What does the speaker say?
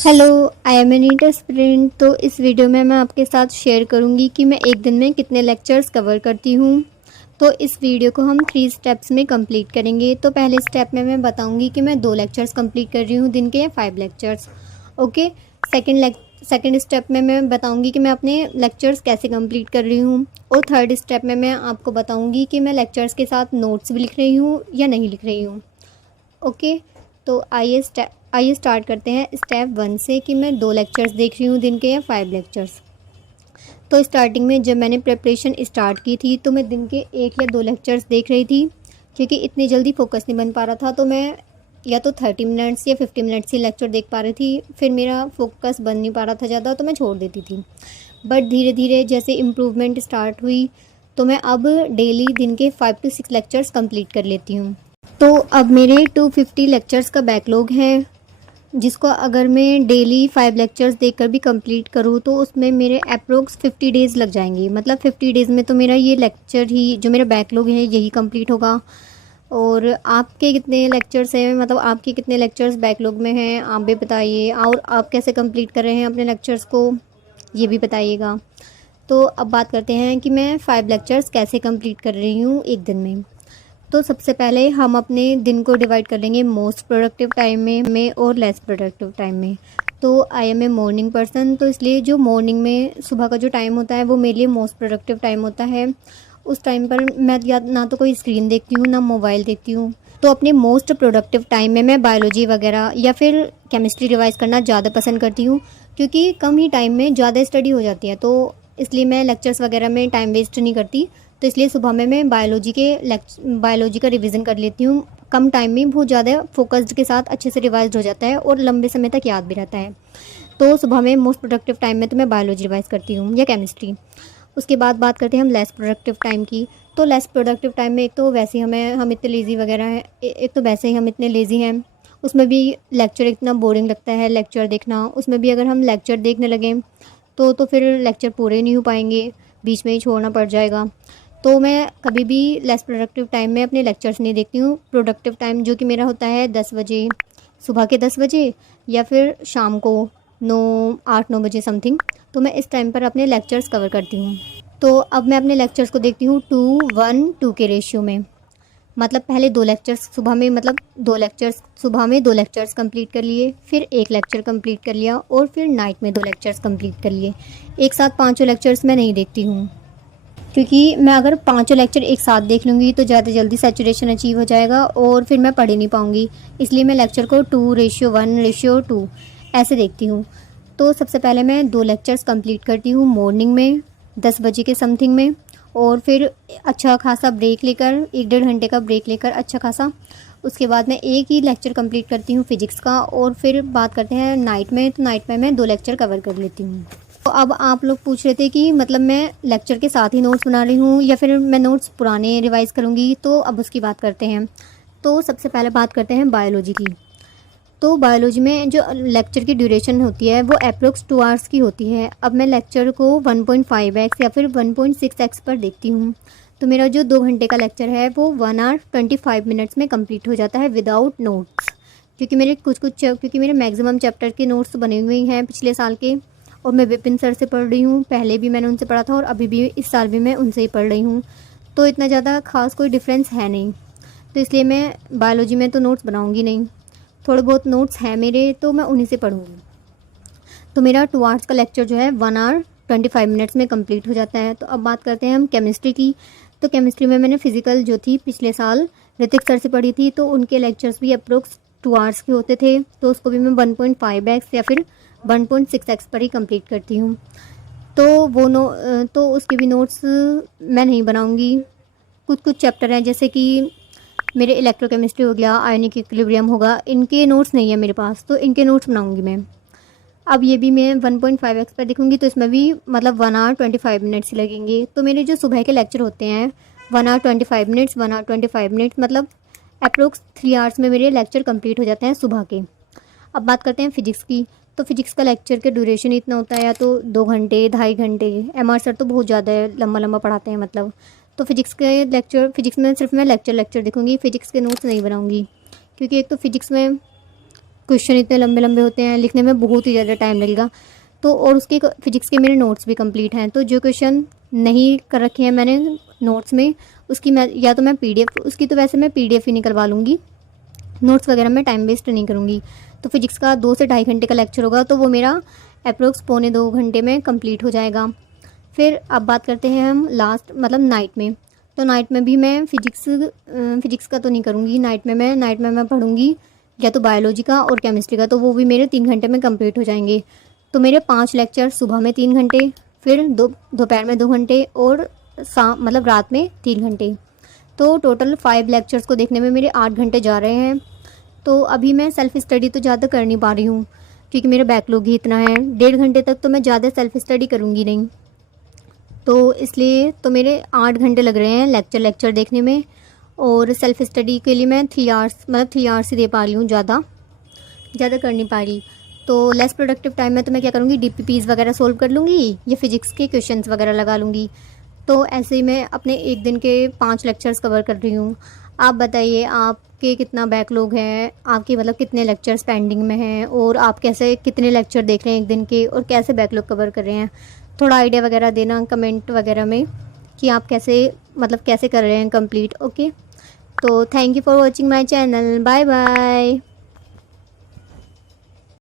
Hello, I am an NEET aspirant. तो इस video में मैं आपके साथ शेयर करूंगी कि मैं एक दिन में कितने लेक्चर्स कवर करती हूँ। तो इस वीडियो को हम 3 स्टेप्स में कंप्लीट करेंगे। तो पहले स्टेप में मैं बताऊंगी कि मैं 2 लेक्चर्स कंप्लीट कर रही हूँ दिन के, या 5 लेक्चर्स। ओके। सेकंड स्टेप में मैं बताऊंगी कि मैं अपने लेक्चर्स कैसे कंप्लीट कर रही हूँ। और थर्ड स्टेप में मैं आपको बताऊँगी कि मैं लेक्चर्स के साथ नोट्स भी लिख रही हूँ या नहीं लिख रही हूँ। ओके। तो आइए स्टार्ट करते हैं स्टेप 1 से कि मैं 2 लेक्चर्स देख रही हूँ दिन के, या 5 लेक्चर्स। तो स्टार्टिंग में जब मैंने प्रिपरेशन स्टार्ट की थी तो मैं दिन के 1 या 2 लेक्चर्स देख रही थी, क्योंकि इतनी जल्दी फोकस नहीं बन पा रहा था। तो मैं या तो 30 मिनट्स या 50 मिनट्स ही लेक्चर देख पा रही थी, फिर मेरा फोकस बन नहीं पा रहा था ज़्यादा, तो मैं छोड़ देती थी। बट धीरे धीरे जैसे इम्प्रूवमेंट स्टार्ट हुई, तो मैं अब डेली दिन के 5 to 6 लेक्चर्स कंप्लीट कर लेती हूँ। तो अब मेरे 250 लेक्चर्स का बैकलॉग है, जिसको अगर मैं डेली 5 लेक्चर्स देकर भी कंप्लीट करूँ तो उसमें मेरे अप्रोक्स 50 डेज़ लग जाएंगे। मतलब 50 डेज़ में तो मेरा ये लेक्चर ही, जो मेरा बैकलॉग है, यही कंप्लीट होगा। और आपके कितने लेक्चर्स हैं, मतलब आपके कितने लेक्चर्स बैकलॉग में हैं, आप भी बताइए। और आप कैसे कंप्लीट कर रहे हैं अपने लेक्चर्स को, ये भी बताइएगा। तो अब बात करते हैं कि मैं 5 लेक्चर्स कैसे कंप्लीट कर रही हूँ एक दिन में। तो सबसे पहले हम अपने दिन को डिवाइड कर लेंगे मोस्ट प्रोडक्टिव टाइम में और लेस प्रोडक्टिव टाइम में। तो I am a morning person, तो इसलिए जो मॉर्निंग में सुबह का जो टाइम होता है वो मेरे लिए मोस्ट प्रोडक्टिव टाइम होता है। उस टाइम पर मैं या ना तो कोई स्क्रीन देखती हूँ, ना मोबाइल देखती हूँ। तो अपने मोस्ट प्रोडक्टिव टाइम में मैं बायोलॉजी वगैरह या फिर केमिस्ट्री रिवाइज करना ज़्यादा पसंद करती हूँ, क्योंकि कम ही टाइम में ज़्यादा स्टडी हो जाती है। तो इसलिए मैं लेक्चर्स वगैरह में टाइम वेस्ट नहीं करती। तो इसलिए सुबह में मैं बायोलॉजी का रिवीजन कर लेती हूँ। कम टाइम में बहुत ज़्यादा फोकस्ड के साथ अच्छे से रिवाइज हो जाता है और लंबे समय तक याद भी रहता है। तो सुबह में मोस्ट प्रोडक्टिव टाइम में तो मैं बायोलॉजी रिवाइज करती हूँ या केमिस्ट्री। उसके बाद बात करते हैं हम लेस प्रोडक्टिव टाइम की। तो लेस प्रोडक्टिव टाइम में एक तो वैसे ही हम इतने लेज़ी वगैरह हैं, एक तो वैसे ही हम इतने लेज़ी हैं। उसमें भी लेक्चर इतना बोरिंग लगता है लेक्चर देखना। उसमें भी अगर हम लेक्चर देखने लगें तो फिर लेक्चर पूरे नहीं हो पाएंगे, बीच में ही छोड़ना पड़ जाएगा। तो मैं कभी भी लेस प्रोडक्टिव टाइम में अपने लेक्चर्स नहीं देखती हूँ। प्रोडक्टिव टाइम जो कि मेरा होता है 10 बजे, सुबह के 10 बजे, या फिर शाम को 8-9 बजे समथिंग। तो मैं इस टाइम पर अपने लेक्चर्स कवर करती हूँ। तो अब मैं अपने लेक्चर्स को देखती हूँ 2:1:2 के रेशियो में। मतलब पहले 2 लेक्चर्स सुबह में, मतलब 2 लेक्चर्स सुबह में 2 लेक्चर्स कंप्लीट कर लिए, फिर 1 लेक्चर कंप्लीट कर लिया, और फिर नाइट में 2 लेक्चर्स कंप्लीट कर लिए। एक साथ पाँचों लेक्चर्स मैं नहीं देखती हूँ, क्योंकि मैं अगर पाँचों लेक्चर एक साथ देख लूँगी तो ज़्यादा जल्दी सैचुरेशन अचीव हो जाएगा और फिर मैं पढ़ ही नहीं पाऊँगी। इसलिए मैं लेक्चर को 2:1:2 ऐसे देखती हूँ। तो सबसे पहले मैं 2 लेक्चर्स कंप्लीट करती हूँ मॉर्निंग में 10 बजे के समथिंग में, और फिर अच्छा खासा ब्रेक लेकर, 1-1.5 घंटे का ब्रेक लेकर अच्छा खासा, उसके बाद मैं एक ही लेक्चर कंप्लीट करती हूँ फिजिक्स का। और फिर बात करते हैं नाइट में, तो नाइट में मैं 2 लेक्चर कवर कर लेती हूँ। तो अब आप लोग पूछ रहे थे कि मतलब मैं लेक्चर के साथ ही नोट्स बना रही हूँ या फिर मैं नोट्स पुराने रिवाइज़ करूँगी। तो अब उसकी बात करते हैं। तो सबसे पहले बात करते हैं बायोलॉजी की। तो बायोलॉजी में जो लेक्चर की ड्यूरेशन होती है वो अप्रोक्स 2 आवर्स की होती है। अब मैं लेक्चर को 1.5x या फिर 1.6x पर देखती हूँ। तो मेरा जो 2 घंटे का लेक्चर है वो 1 hour 25 minutes में कंप्लीट हो जाता है विदाउट नोट्स। क्योंकि मेरे मैक्सिमम चैप्टर के नोट्स बने हुए ही हैं पिछले साल के, और मैं विपिन सर से पढ़ रही हूँ। पहले भी मैंने उनसे पढ़ा था और अभी भी इस साल भी मैं उनसे ही पढ़ रही हूँ। तो इतना ज़्यादा खास कोई डिफरेंस है नहीं। तो इसलिए मैं बायोलॉजी में तो नोट्स बनाऊँगी नहीं। थोड़े बहुत नोट्स हैं मेरे, तो मैं उन्हीं से पढ़ूँगी। तो मेरा 2 आवर्स का लेक्चर जो है 1 hour 25 minutes में कंप्लीट हो जाता है। तो अब बात करते हैं हम केमिस्ट्री की। तो केमिस्ट्री में मैंने फ़िज़िकल जो थी पिछले साल ऋतिक सर से पढ़ी थी, तो उनके लेक्चर्स भी अप्रोक्स 2 आवर्स के होते थे। तो उसको भी मैं 1.5x या फिर 1.6x पर ही कंप्लीट करती हूँ। तो उसके भी नोट्स मैं नहीं बनाऊँगी। कुछ कुछ चैप्टर हैं, जैसे कि मेरे इलेक्ट्रोकेमिस्ट्री हो गया, आयनिक इक्विलिब्रियम होगा, इनके नोट्स नहीं है मेरे पास, तो इनके नोट्स बनाऊंगी मैं। अब ये भी मैं 1.5x पर देखूंगी, तो इसमें भी मतलब 1 hour 25 minutes ही लगेंगे। तो मेरे जो सुबह के लेक्चर होते हैं 1 hour 25 minutes, 1 hour 25 minutes, मतलब अप्रोक्स 3 आवर्स में मेरे लेक्चर कंप्लीट हो जाते हैं सुबह के। अब बात करते हैं फ़िज़िक्स की। तो फिजिक्स का लेक्चर का ड्यूरेशन इतना होता है, या तो 2 घंटे, 2.5 घंटे। एम आर सर तो बहुत ज़्यादा लंबा लंबा पढ़ाते हैं मतलब। तो फिजिक्स में सिर्फ मैं लेक्चर देखूंगी, फिजिक्स के नोट्स नहीं बनाऊंगी। क्योंकि एक तो फिजिक्स में क्वेश्चन इतने लंबे लंबे होते हैं, लिखने में बहुत ही ज़्यादा टाइम लगेगा। तो और उसके फिजिक्स के मेरे नोट्स भी कंप्लीट हैं, तो जो क्वेश्चन नहीं कर रखे हैं मैंने नोट्स में, उसकी मैं या तो मैं पीडीएफ, उसकी तो वैसे मैं पीडीएफ ही निकलवा लूँगी, नोट्स वगैरह में टाइम वेस्ट नहीं करूँगी। तो फिजिक्स का 2 से ढाई घंटे का लेक्चर होगा, तो वो मेरा अप्रोक्स पौने 2 घंटे में कंप्लीट हो जाएगा। फिर अब बात करते हैं हम लास्ट मतलब नाइट में। तो नाइट में भी मैं फिजिक्स का तो नहीं करूँगी, नाइट में मैं पढ़ूँगी या तो बायोलॉजी का और केमिस्ट्री का, तो वो भी मेरे 3 घंटे में कंप्लीट हो जाएंगे। तो मेरे 5 लेक्चर सुबह में 3 घंटे, फिर दोपहर में 2 घंटे और शाम मतलब रात में 3 घंटे। तो टोटल 5 लेक्चर्स को देखने में मेरे 8 घंटे जा रहे हैं। तो अभी मैं सेल्फ़ स्टडी तो ज़्यादा कर नहीं पा रही हूँ, क्योंकि मेरा बैकलॉग ही इतना है। 1.5 घंटे तक तो मैं ज़्यादा सेल्फ़ स्टडी करूँगी नहीं, तो इसलिए तो मेरे 8 घंटे लग रहे हैं लेक्चर देखने में। और सेल्फ़ स्टडी के लिए मैं 3 आवर्स मतलब 3 आवर्स ही दे पा रही हूँ, ज़्यादा कर नहीं पा रही। तो लेस प्रोडक्टिव टाइम में तो मैं क्या करूँगी, डीपीपीज़ वगैरह सोल्व कर लूँगी या फिजिक्स के क्वेश्चंस वगैरह लगा लूँगी। तो ऐसे ही मैं अपने एक दिन के 5 लेक्चर्स कवर कर रही हूँ। आप बताइए आपके कितना बैकलॉग है, आपके मतलब कितने लेक्चर्स पेंडिंग में हैं, और आप कैसे कितने लेक्चर देख रहे हैं एक दिन के, और कैसे बैकलॉग कवर कर रहे हैं। थोड़ा आइडिया वगैरह देना कमेंट वगैरह में कि आप कैसे कर रहे हैं कंप्लीट। ओके, तो thank you for watching my channel, bye bye.